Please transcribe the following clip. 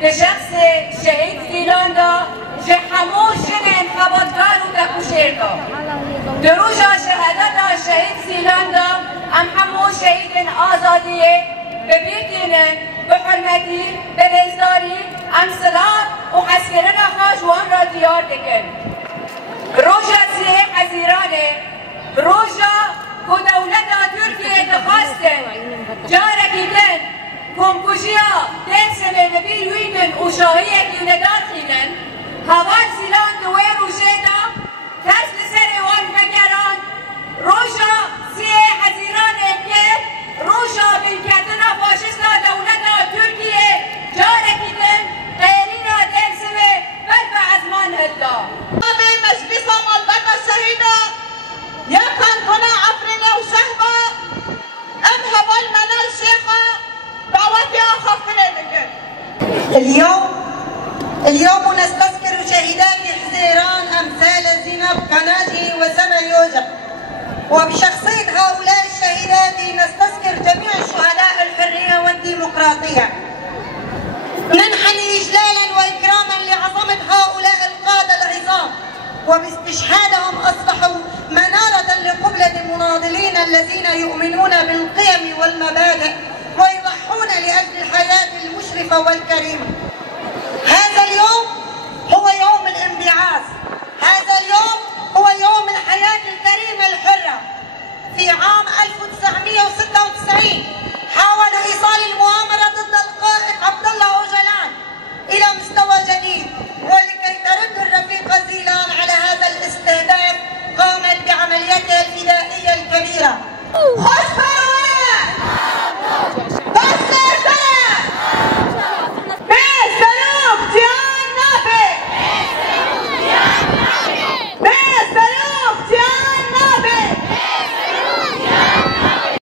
به شخص شهید گیلان دا که همون شن انتخاباتگار و تکوشیر دا دروژا شهادت شهید گیلان دا همون شهید آزادیه به بیرتینن به حرمتی به نزداری سلام و حسکرن خواهش وان را دیار دکن روژا سیه حزیرانه روژا که دولت ترکیه دخواستن جارکی دن کمکوشیا دنسنه نبیل ویدن و شاهیه که نداخلن هوان سیلان دوه روژه دا تست سر وان فگران روژا سیه حزیرانه که روژا بالکتن فاشستا دولت ترکیه جارکی دن غیرین را دنسنه برفع ازمان هدا مجلس مالبك الشهيدة يقن هنا عفرين وشهبة أنهب المنال شيخة دعوتي أخف إليك اليوم نستذكر شهيدات حزيران أمثال زينب قناجي وسما يوجب وبشخصية هؤلاء الشهيدات الليلة نستذكر جميع شهداء الحرية والديمقراطية. ننحني إجلالا وإكراما لعظمة هؤلاء القادة العظام، وباستشهادهم أصبحوا منارة لقبلة المناضلين الذين يؤمنون بالقيم والمبادئ ويضحون لأجل الحياة المشرفة والكريمة. هذا اليوم هو يوم الانبعاث، هذا اليوم هو يوم الحياة الكريمة الحرة. في عام 1900